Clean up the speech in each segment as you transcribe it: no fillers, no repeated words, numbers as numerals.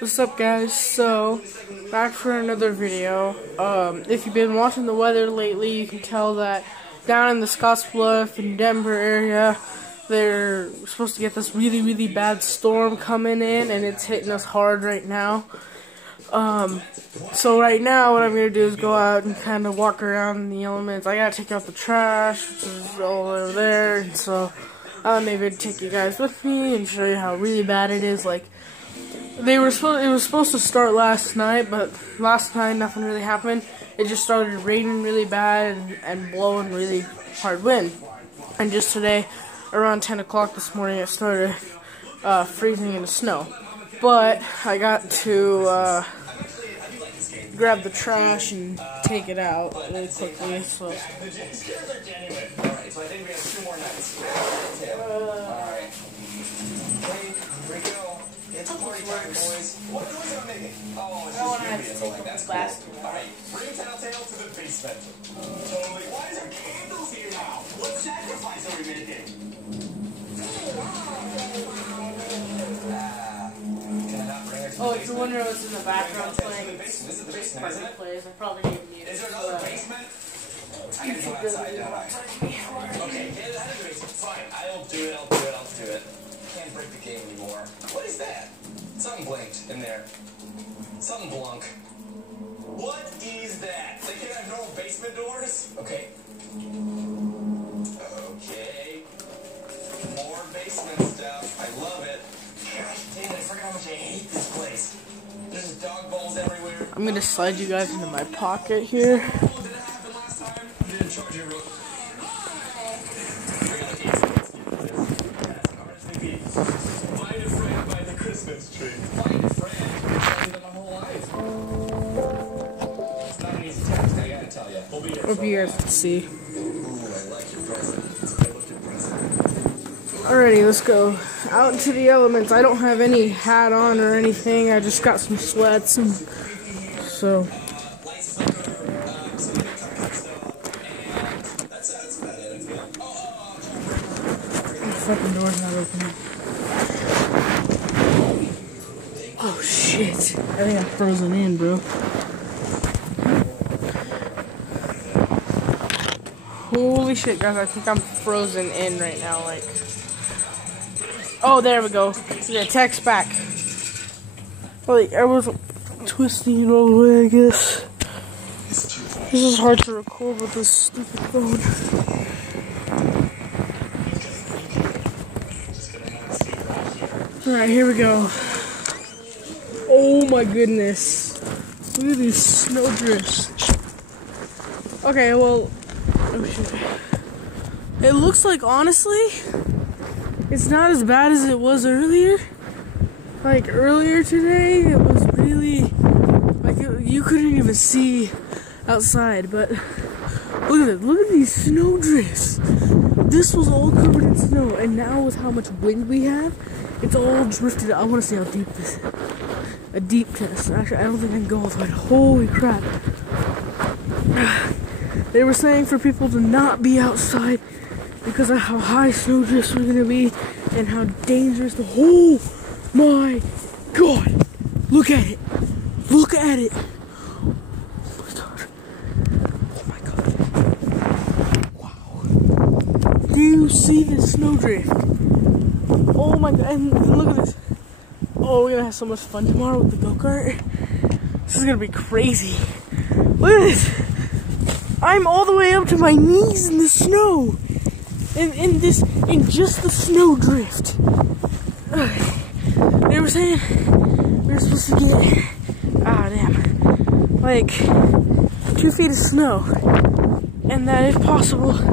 What's up, guys? So, back for another video. If you've been watching the weather lately, you can tell that down in the Scottsbluff and Denver area, they're supposed to get this really, really bad storm coming in, and it's hitting us hard right now. So right now, what I'm going to do is go out and kind of walk around in the elements. I got to take out the trash, which is all over there, and so maybe I'd take you guys with me and show you how really bad it is. Like, it was supposed to start last night, but last night nothing really happened. It just started raining really bad and blowing really hard wind. And just today, around 10 o'clock this morning, it started freezing in the snow. But I got to grab the trash and take it out really quickly. So. What noise am I making? Oh, it's just music. That's cool. Alright, bring Telltale to the basement. Totally. Why is there candles here now? What sacrifice are we making? Can I not bring her to the Oh, if you're wondering what's in the background playing, this is the basement, isn't it? plays. I probably need music. Is there another basement? I gotta go outside, don't I? Okay, get it out of the basement. Fine, I'll do it. Can't break the game anymore. What is that? Something blinked in there. Something blunk. What is that? They can have normal basement doors? Okay. Okay. More basement stuff. I love it. Gosh, damn, I forgot how much I hate this place. There's just dog balls everywhere. I'm gonna slide you guys into my pocket here. Oh, did it happen last time? I didn't charge you real. Find a friend by the Christmas tree. Find a friend. I've been my whole life. It's not an easy task, I gotta tell you. We'll be here. Hope you guys can see. Ooh, I like your present. I looked your present. Alrighty, let's go out into the elements. I don't have any hat on or anything. I just got some sweats and so. The fucking door's not opening. Oh shit! I think I'm frozen in, bro. Holy shit, guys! I think I'm frozen in right now. Like, oh, there we go. Yeah, text back. Like, I was twisting it all the way, I guess. This is hard to record with this stupid phone. Alright, here we go. Oh my goodness. Look at these snowdrifts. Okay, well, oh shit. It looks like, honestly, it's not as bad as it was earlier. Like, earlier today, it was really, like, you couldn't even see outside, but look at it. Look at these snowdrifts. This was all covered in snow, and now with how much wind we have, it's all drifted. I want to see how deep this is. A deep test. Actually, I don't think I can go all the way. Holy crap. They were saying for people to not be outside because of how high snowdrifts were going to be and how dangerous the whole... My God. Look at it. Look at it. Oh my God. Wow. Do you see this snowdrift? Oh my God, and look at this. Oh, we're gonna have so much fun tomorrow with the go-kart. This is gonna be crazy. Look at this. I'm all the way up to my knees in the snow. In just the snowdrift. They were saying we were supposed to get, like 2 feet of snow. And that if possible, at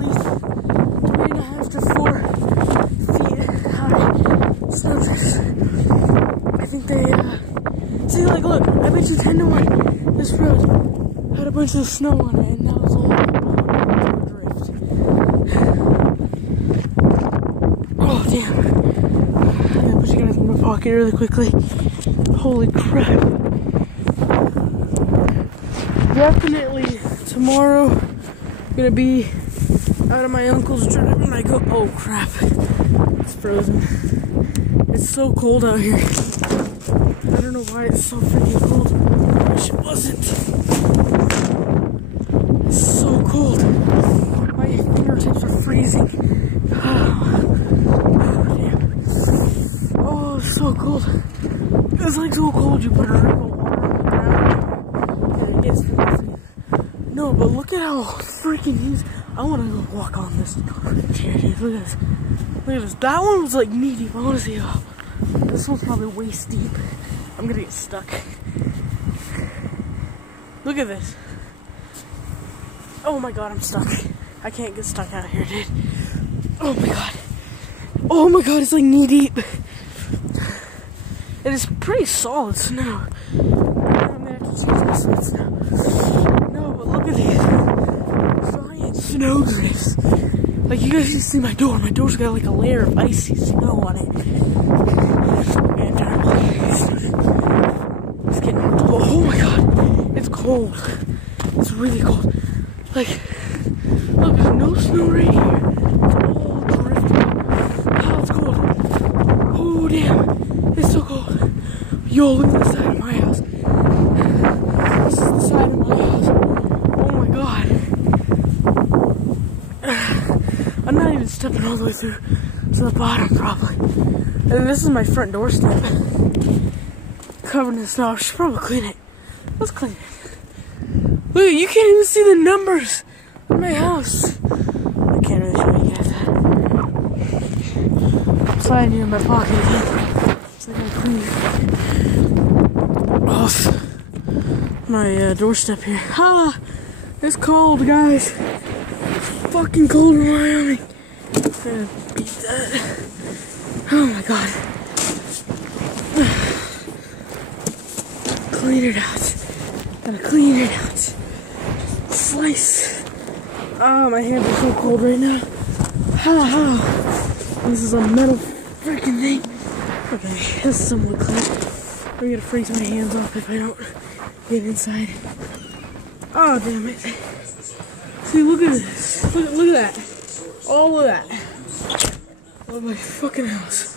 least 3.5 to 4 snowdrifts. I think they, see, like, look, I bet you 10 to 1, this road had a bunch of snow on it, and now it's all drift. Oh, damn. I'm gonna put you guys in my pocket really quickly. Holy crap. Definitely tomorrow, I'm gonna be out of my uncle's driving when I go, oh crap. It's frozen. It's so cold out here. I don't know why it's so freaking cold. I wish it wasn't. It's so cold. My fingertips are freezing. Oh, it's so cold. It's like so cold you put a rip of water on the ground and it gets freezing. No, but look at how freaking huge. I want to go walk on this. Here, dude, look at this. Look at this. That one was like knee deep. I want to see how. This one's probably waist deep. I'm gonna get stuck. Look at this. Oh my god, I'm stuck. I can't get stuck out here, dude. Oh my god. Oh my god, it's like knee deep. It is pretty solid snow. I'm gonna have to change my sweats now. No, but look at these giant snow drifts. Like, you guys can see my door. My door's got like a layer of icy snow on it. Man, terrible. It's getting cold. Oh my god. It's cold. It's really cold. Like, look, there's no snow right here. It's all drifting. Oh, it's cold. Oh, damn. It's so cold. Yo, look at the side of my house. This is the side of my house. Oh my god. I'm not even stepping all the way through to the bottom, probably. And this is my front doorstep. Covered in snow. I should probably clean it. Let's clean it. Look, you can't even see the numbers in my house. I can't really show you guys that. I'm sliding you in my pocket again. So I gotta clean off my doorstep here. Ah, it's cold, guys. It's fucking cold in Wyoming. I'm gonna beat that. Oh my god. Clean it out. Gotta clean it out. Slice. Oh, my hands are so cold right now. This is a metal freaking thing. Okay, this is somewhat clean. I'm gonna freeze my hands off if I don't get inside. Oh, damn it. See, look at this. Look at that. All of that. Oh, my fucking house.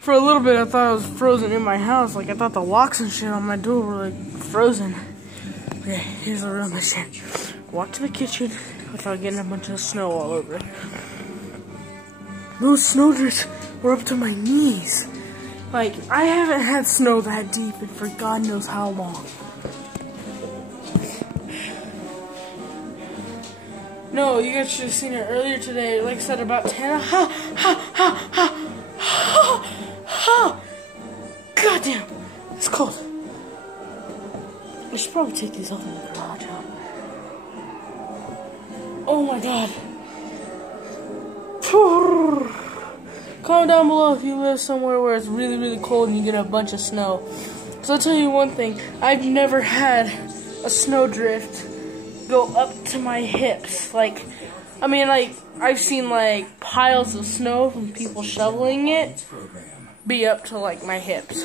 For a little bit, I thought I was frozen in my house. Like, I thought the locks and shit on my door were, like, frozen. Okay, here's the real mission. Walk to the kitchen without getting a bunch of snow all over it. Those snow drifts were up to my knees. Like, I haven't had snow that deep in for God knows how long. No, you guys should have seen it earlier today. Like I said, about 10. God damn, it's cold. I should probably take these off in the garage, huh? Oh my god. Comment down below if you live somewhere where it's really, really cold and you get a bunch of snow. So I'll tell you one thing. I've never had a snowdrift go up to my hips. Like, I mean, like, I've seen, like, piles of snow from people shoveling it be up to, like, my hips.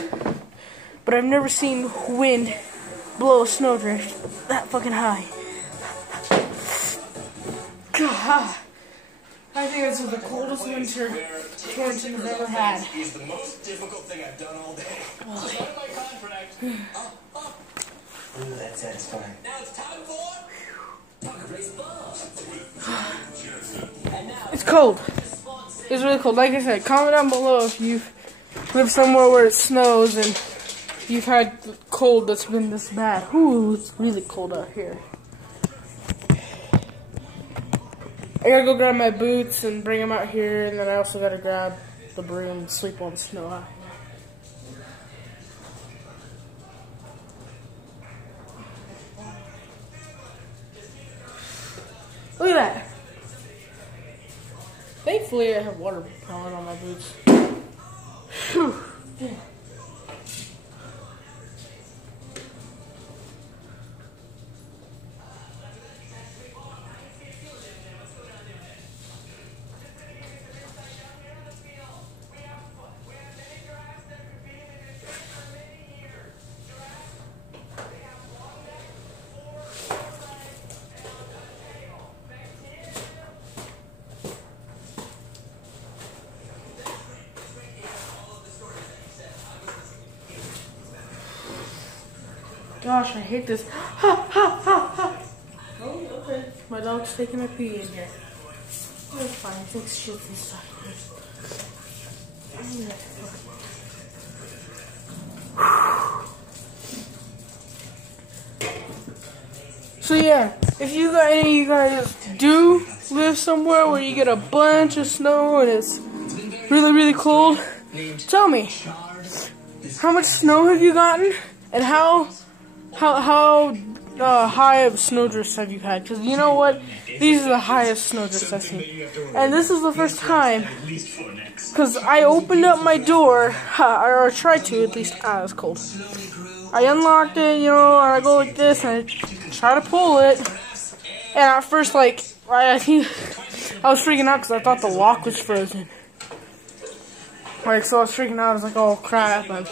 But I've never seen wind blow a snowdrift that fucking high. God. I think this is the coldest winter Torrington has ever had. Is the most difficult thing I've done all day. It's not in my contract. Ooh, that's satisfying. Now it's time for It's cold. It's really cold. Like I said, comment down below if you've lived somewhere where it snows and you've had cold that's been this bad. Ooh, it's really cold out here. I gotta go grab my boots and bring them out here, and then I also gotta grab the broom and sweep all the snow out. Look at that. Thankfully, I have water repellent on my boots. Whew. Yeah. gosh, I hate this. Ha, ha, ha, ha. Oh, okay. My dog's taking a pee in here. It's fine. It takes shits and stuff. So yeah, if you got any of you guys do live somewhere where you get a bunch of snow and it's really, really cold, tell me, how much snow have you gotten, and how high of snowdrifts have you had? Because you know what, these are the highest snowdrifts I've seen, and this is the first time, because I opened up my door, or tried to at least. It was cold. I unlocked it, you know, and I go like this, and I try to pull it, and at first, like, I think I was freaking out because I thought the lock was frozen. Like, so I was freaking out. I was like, oh crap, I'm,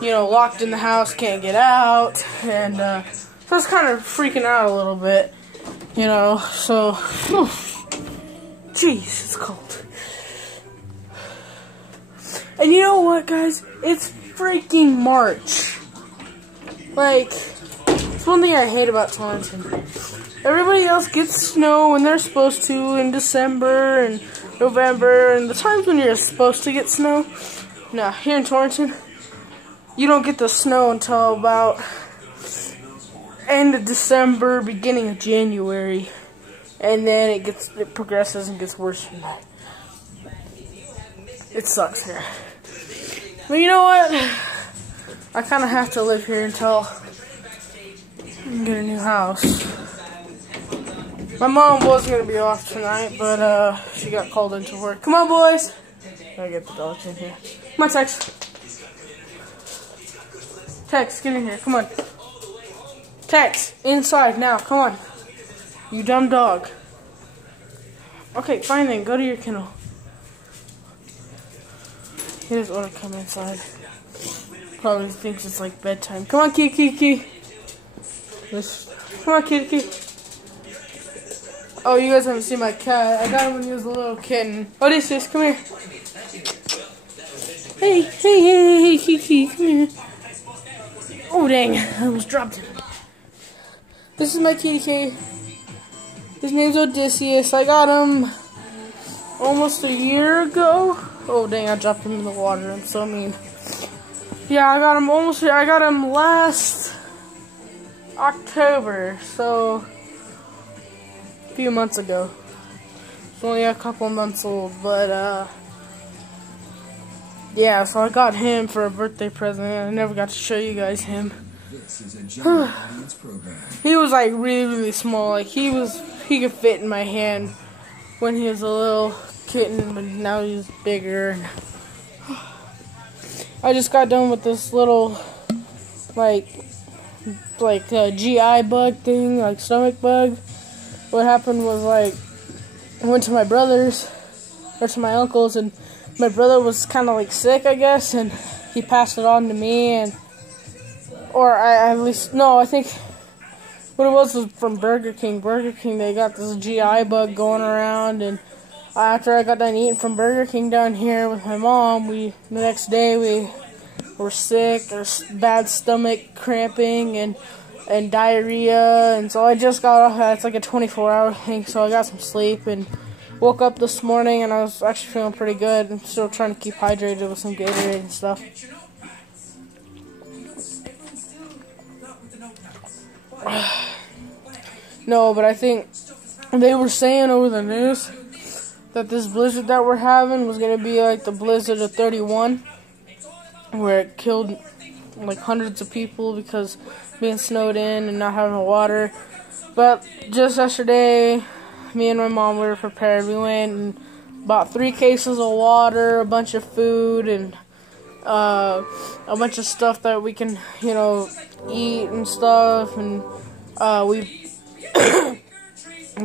you know, locked in the house, can't get out, and so I was kind of freaking out a little bit, you know. So, jeez, it's cold. And you know what, guys? It's freaking March. Like, it's one thing I hate about Taunton. Everybody else gets snow when they're supposed to in December and November, and the times when you're supposed to get snow. Now, here in Torrington, you don't get the snow until about end of December, beginning of January, and then it progresses and gets worse from that. It sucks here. But you know what? I kind of have to live here until I get a new house. My mom was going to be off tonight, but she got called into work. Come on, boys. Gotta get the dogs in here. Come on, Tex. Tex, get in here. Come on. Tex, inside now. Come on. You dumb dog. Okay, fine then. Go to your kennel. He doesn't want to come inside. Probably thinks it's like bedtime. Come on, Kiki. Come on, Kitty. Oh, you guys haven't seen my cat. I got him when he was a little kitten. Odysseus, come here. Hey, Kiki, come here. Oh, dang. I almost dropped him. This is my kitty. His name's Odysseus. I got him almost a year ago. Oh, dang, I dropped him in the water. I'm so mean. Yeah, I got him last October, so a few months ago. It's only a couple months old, but yeah, so I got him for a birthday present. I never got to show you guys him. He was like really small. Like he could fit in my hand when he was a little kitten, but now he's bigger. I just got done with this little like GI bug thing, like stomach bug. What happened was, like, I went to my brother's or to my uncle's, and my brother was kind of like sick, I guess, and he passed it on to me, and I think what it was from Burger King. Burger King, they got this GI bug going around, and after I got done eating from Burger King down here with my mom, the next day we were sick. There's bad stomach cramping and diarrhea, and so I just got off. It's like a 24-hour thing, so I got some sleep and woke up this morning, and I was actually feeling pretty good. I'm still trying to keep hydrated with some Gatorade and stuff. No, but I think they were saying over the news that this blizzard that we're having was going to be like the blizzard of 31, where it killed like hundreds of people because being snowed in and not having water. But just yesterday, me and my mom, we were prepared. We went and bought 3 cases of water, a bunch of food, and a bunch of stuff that we can, you know, eat and stuff. And we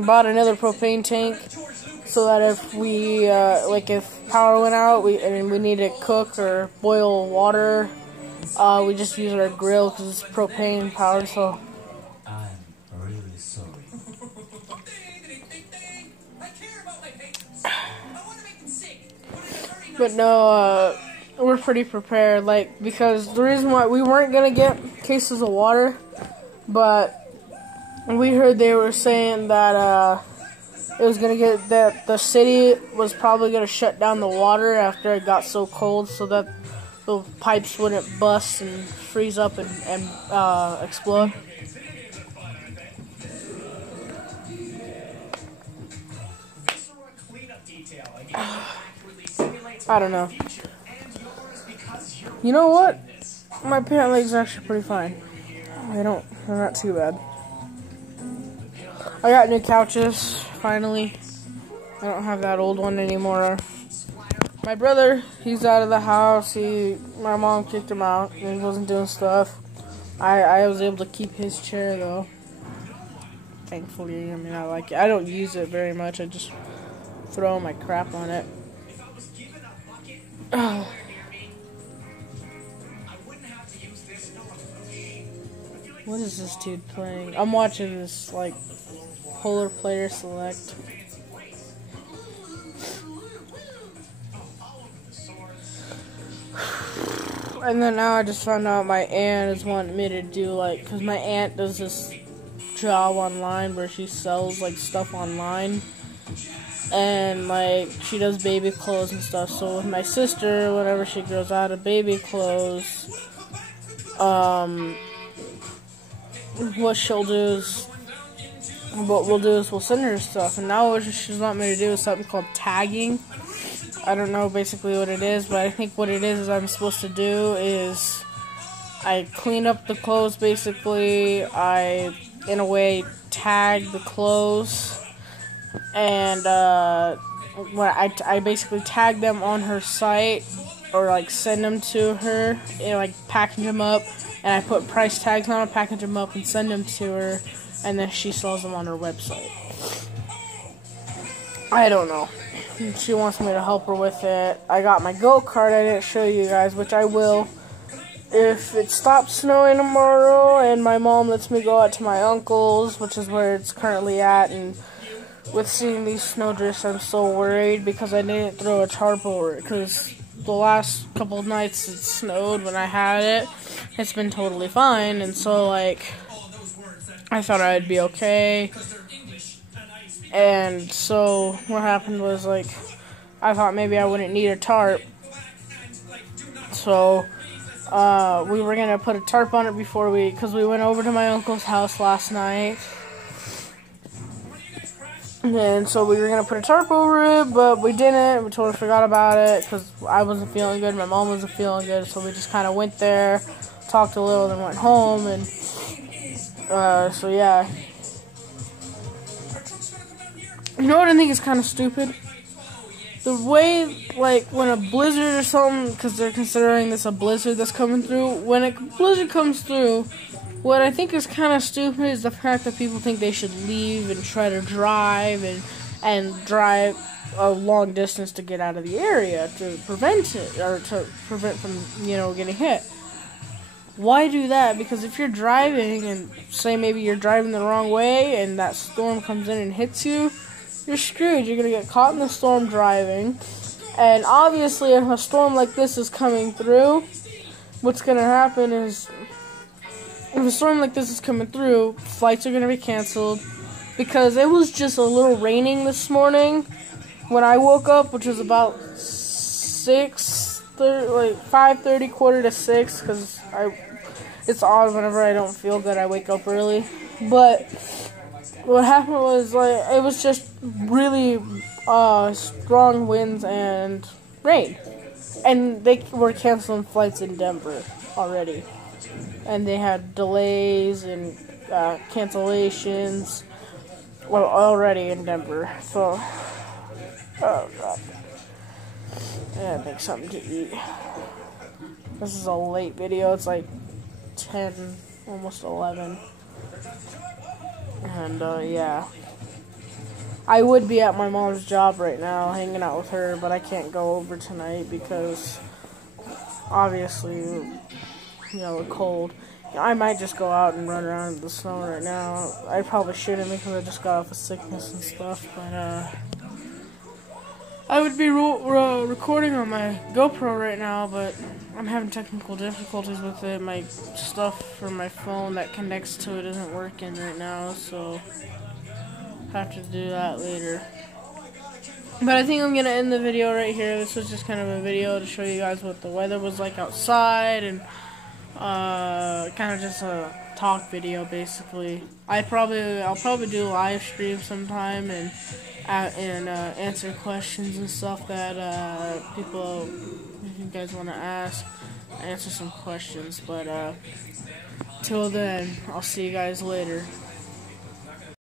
bought another propane tank so that if we, if power went out and we need to cook or boil water, we just use our grill because it's propane powered. So I'm really sorry. But no, we're pretty prepared, like, because the reason why we weren't gonna get cases of water, but we heard they were saying that it was gonna get that the city was probably gonna shut down the water after it got so cold, so that the pipes wouldn't bust and freeze up and explode. I don't know. You know what? My pant leg's actually pretty fine. They're not too bad. I got new couches, finally. I don't have that old one anymore. My brother, he's out of the house. My mom kicked him out and he wasn't doing stuff. I was able to keep his chair though. Thankfully, I mean, I like it. I don't use it very much. I just throw my crap on it. What is this dude playing? I'm watching this, like, Polar Player Select. And then now I just found out my aunt is wanting me to do, like, because my aunt does this job online where she sells, like, stuff online. And, like, she does baby clothes and stuff. So with my sister, whenever she grows out of baby clothes, what we'll do is we'll send her stuff. And now what she's wanting me to do is something called tagging. I don't know basically what it is, but I think what it is I'm supposed to do is I clean up the clothes basically. I, in a way, tag the clothes. And I basically tag them on her site, or like send them to her, and like package them up, and I put price tags on them, package them up, and send them to her, and then she sells them on her website. I don't know. She wants me to help her with it. I got my go-kart. I didn't show you guys, which I will if it stops snowing tomorrow, and my mom lets me go out to my uncle's, which is where it's currently at, and with seeing these snowdrifts, I'm so worried because I didn't throw a tarp over it, because the last couple of nights it snowed when I had it. It's been totally fine, and so, like, I thought I'd be okay. And so what happened was, like, I thought maybe I wouldn't need a tarp. So we were going to put a tarp on it because we went over to my uncle's house last night. And so we were going to put a tarp over it, but we didn't. We totally forgot about it because I wasn't feeling good. My mom wasn't feeling good. So we just kind of went there, talked a little, then went home. And so, yeah. You know what I think is kind of stupid? The way, like, when a blizzard or something, because they're considering this a blizzard that's coming through, when a blizzard comes through, what I think is kind of stupid is the fact that people think they should leave and try to drive and drive a long distance to get out of the area to prevent it, or to prevent from, you know, getting hit. Why do that? Because if you're driving and say maybe you're driving the wrong way and that storm comes in and hits you, you're screwed. You're going to get caught in the storm driving. And obviously if a storm like this is coming through, what's going to happen is, if a storm like this is coming through, flights are going to be canceled. Because it was just a little raining this morning when I woke up, which was about 5:30, quarter to 6, because it's odd whenever I don't feel good, I wake up early. But what happened was, like, it was just really strong winds and rain. And they were canceling flights in Denver already. And they had delays and cancellations already in Denver. So, oh god. I gotta make something to eat. This is a late video. It's like 10, almost 11. And, yeah. I would be at my mom's job right now, hanging out with her, but I can't go over tonight because, obviously, you know, the cold. I might just go out and run around in the snow right now. I probably shouldn't because I just got off of sickness and stuff, but, I would be recording on my GoPro right now, but I'm having technical difficulties with it. My stuff for my phone that connects to it isn't working right now, so have to do that later. But I think I'm going to end the video right here. This was just kind of a video to show you guys what the weather was like outside, and kind of just a talk video basically. I'll probably do a live stream sometime and answer questions and stuff that people, if you guys want to ask, answer some questions. But till then, I'll see you guys later.